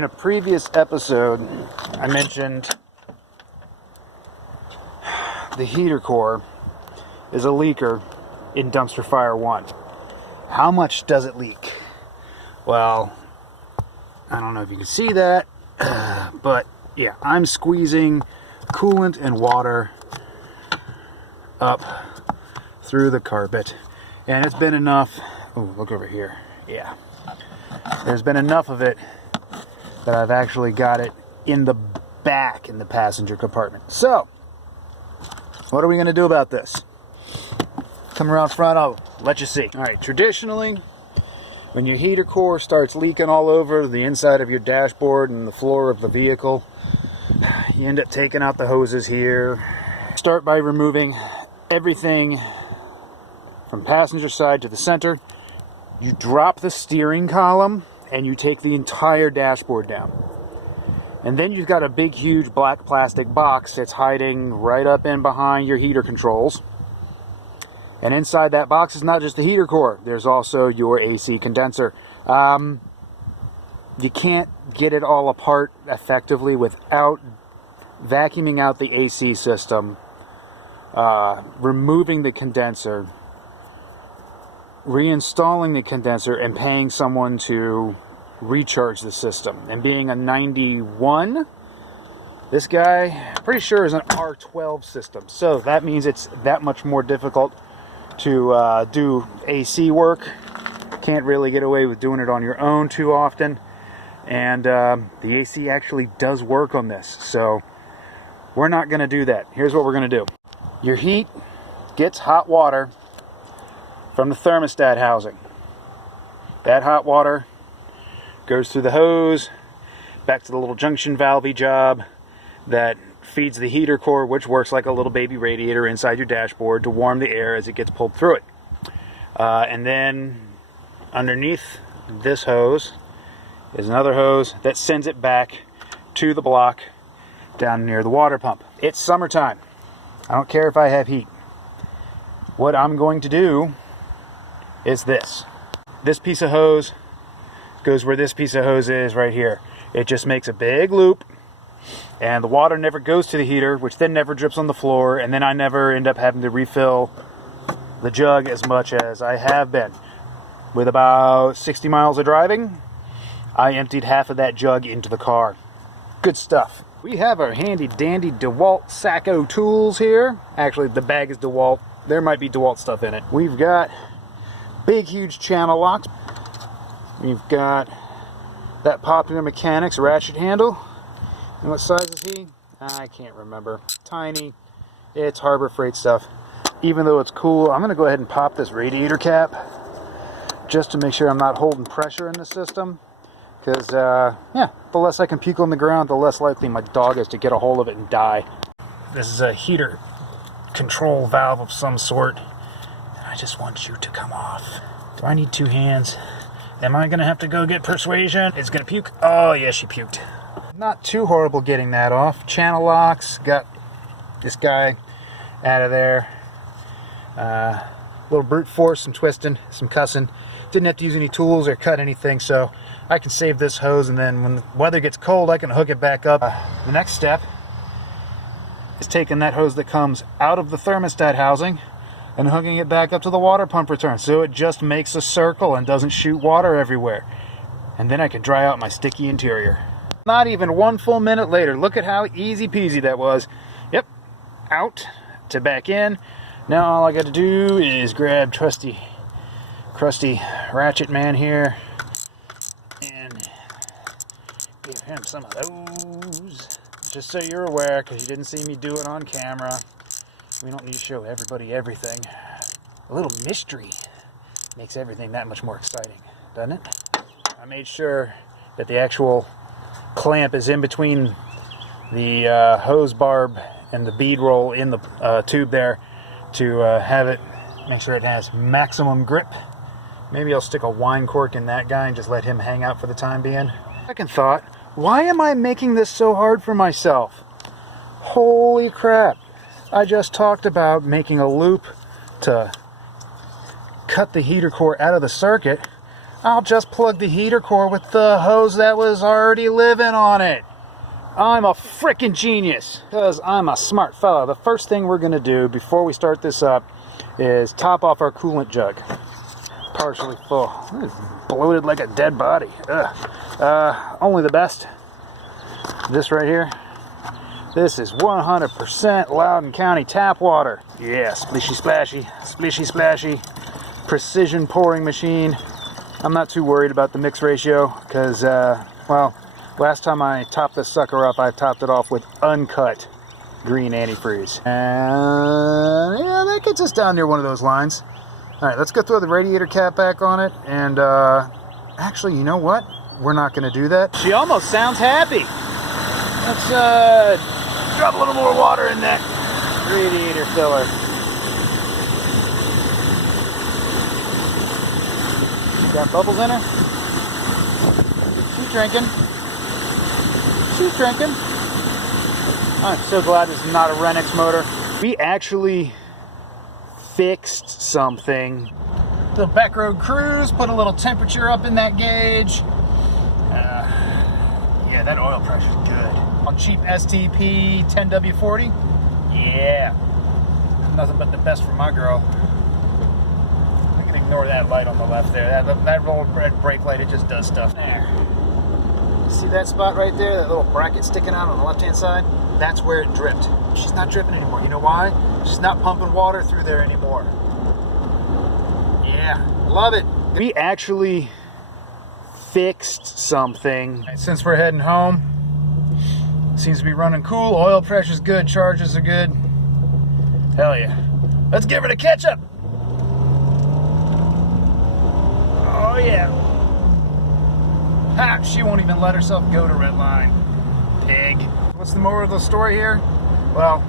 In a previous episode, I mentioned the heater core is a leaker in dumpster fire 1. How much does it leak? Well, I don't know if you can see that, but yeah, I'm squeezing coolant and water up through the carpet, and it's been enough. Oh, look over here. Yeah, there's been enough of it that I've actually got it in the back in the passenger compartment. So, what are we going to do about this? Come around front, I'll let you see. Alright, traditionally, when your heater core starts leaking all over the inside of your dashboard and the floor of the vehicle, you end up taking out the hoses here. Start by removing everything from passenger side to the center. You drop the steering column and you take the entire dashboard down. And then you've got a big, huge black plastic box that's hiding right up in behind your heater controls. And inside that box is not just the heater core, there's also your AC condenser. You can't get it all apart effectively without vacuuming out the AC system, removing the condenser, reinstalling the condenser, and paying someone to recharge the system. And being a 91, this guy, pretty sure, is an R12 system. So that means it's that much more difficult to do AC work. Can't really get away with doing it on your own too often. And the AC actually does work on this. So we're not going to do that. Here's what we're going to do. Your heat gets hot water from the thermostat housing. That hot water goes through the hose, back to the little junction valve job that feeds the heater core, which works like a little baby radiator inside your dashboard to warm the air as it gets pulled through it. And then underneath this hose is another hose that sends it back to the block down near the water pump. It's summertime. I don't care if I have heat. What I'm going to do is this. This piece of hose goes where this piece of hose is right here. It just makes a big loop, and the water never goes to the heater, which then never drips on the floor, and then I never end up having to refill the jug as much as I have been. With about 60 miles of driving, I emptied half of that jug into the car. Good stuff. We have our handy dandy DeWalt Sacco tools here. Actually, the bag is DeWalt. There might be DeWalt stuff in it. We've got big, huge channel locks. We've got that Popular Mechanics ratchet handle. And what size is he? I can't remember. Tiny. It's Harbor Freight stuff. Even though it's cool, I'm going to go ahead and pop this radiator cap just to make sure I'm not holding pressure in the system. Because, yeah, the less I can puke on the ground, the less likely my dog is to get a hold of it and die. This is a heater control valve of some sort. I just want you to come off. Do I need 2 hands? Am I going to have to go get persuasion? It's going to puke. Oh, yeah, she puked. Not too horrible getting that off. Channel locks. Got this guy out of there. Little brute force, some twisting, some cussing. Didn't have to use any tools or cut anything, so I can save this hose, and then when the weather gets cold, I can hook it back up. The next step is taking that hose that comes out of the thermostat housing and hooking it back up to the water pump return, so it just makes a circle and doesn't shoot water everywhere. And then I can dry out my sticky interior. Not even 1 full minute later. Look at how easy peasy that was. Yep, out to back in. Now all I got to do is grab trusty, crusty ratchet man here and give him some of those. Just so you're aware, because you didn't see me do it on camera. We don't need to show everybody everything. A little mystery makes everything that much more exciting, doesn't it? I made sure that the actual clamp is in between the hose barb and the bead roll in the tube there to have it, make sure it has maximum grip. Maybe I'll stick a wine cork in that guy and just let him hang out for the time being. Second thought, why am I making this so hard for myself? Holy crap. I just talked about making a loop to cut the heater core out of the circuit. I'll just plug the heater core with the hose that was already living on it. I'm a frickin' genius, because I'm a smart fellow. The first thing we're going to do before we start this up is top off our coolant jug. Partially full. It's bloated like a dead body. Ugh. Only the best. This right here. This is 100% Loudoun County tap water. Yeah, splishy splashy, splishy splashy. Precision pouring machine. I'm not too worried about the mix ratio because, well, last time I topped this sucker off, I topped it off with uncut green antifreeze. And yeah, that gets us down near one of those lines. All right, let's go throw the radiator cap back on it. And actually, you know what? We're not going to do that. She almost sounds happy. Let's drop a little more water in that radiator filler. Got bubbles in her? She's drinking. She's drinking. I'm so glad this is not a Renix motor. We actually fixed something. The back road cruise, put a little temperature up in that gauge. Yeah, that oil pressure's good. On cheap STP 10W40, yeah, nothing but the best for my girl. I can ignore that light on the left there. That little red brake light, it just does stuff. There. See that spot right there? That little bracket sticking out on the left-hand side? That's where it dripped. She's not dripping anymore. You know why? She's not pumping water through there anymore. Yeah, love it. We actually fixed something. Since we're heading home, seems to be running cool. Oil pressure's good. Charges are good. Hell yeah. Let's give her the ketchup. Oh yeah. Ha! She won't even let herself go to red line. Pig. What's the moral of the story here? Well,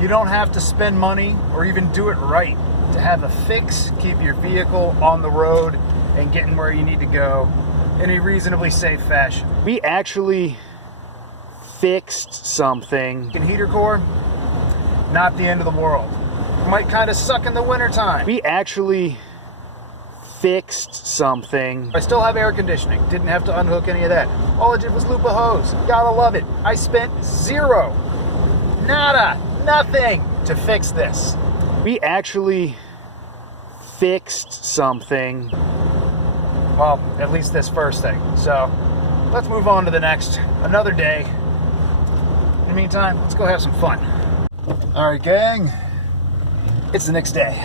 you don't have to spend money or even do it right to have a fix. Keep your vehicle on the road and getting where you need to go in a reasonably safe fashion. We actually fixed something. Heater core, not the end of the world. Might kind of suck in the wintertime. We actually fixed something. I still have air conditioning. Didn't have to unhook any of that. All I did was loop a hose. Gotta love it. I spent zero, nada, nothing to fix this. We actually fixed something. Well, at least this first thing. So let's move on to the next. Another day. In the meantime, let's go have some fun. All right, gang. It's the next day.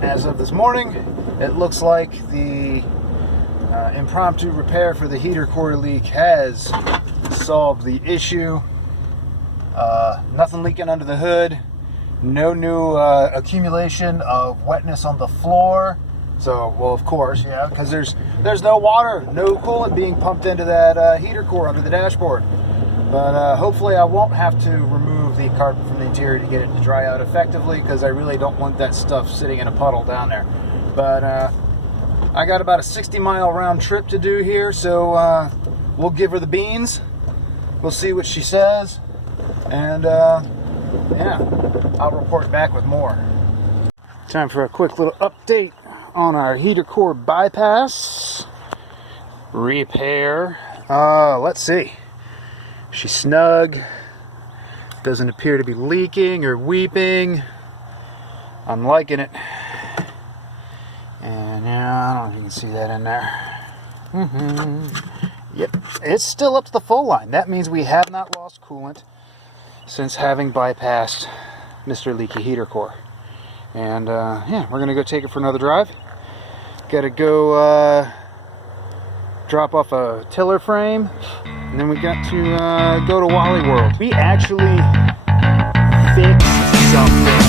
As of this morning, it looks like the impromptu repair for the heater core leak has solved the issue. Nothing leaking under the hood. No new accumulation of wetness on the floor. So, well, of course, yeah, because there's no water, no coolant being pumped into that heater core under the dashboard. But hopefully I won't have to remove the carpet from the interior to get it to dry out effectively, because I really don't want that stuff sitting in a puddle down there. But I got about a 60-mile round trip to do here, so we'll give her the beans. We'll see what she says. And yeah, I'll report back with more. Time for a quick little update on our heater core bypass repair. Let's see. She's snug. Doesn't appear to be leaking or weeping. I'm liking it. And yeah, I don't know if you can see that in there. Yep, it's still up to the full line. That means we have not lost coolant since having bypassed Mr. Leaky Heater Core. And yeah, we're gonna go take it for another drive. Gotta go drop off a tiller frame, and then we got to go to Wally World. We actually fixed something.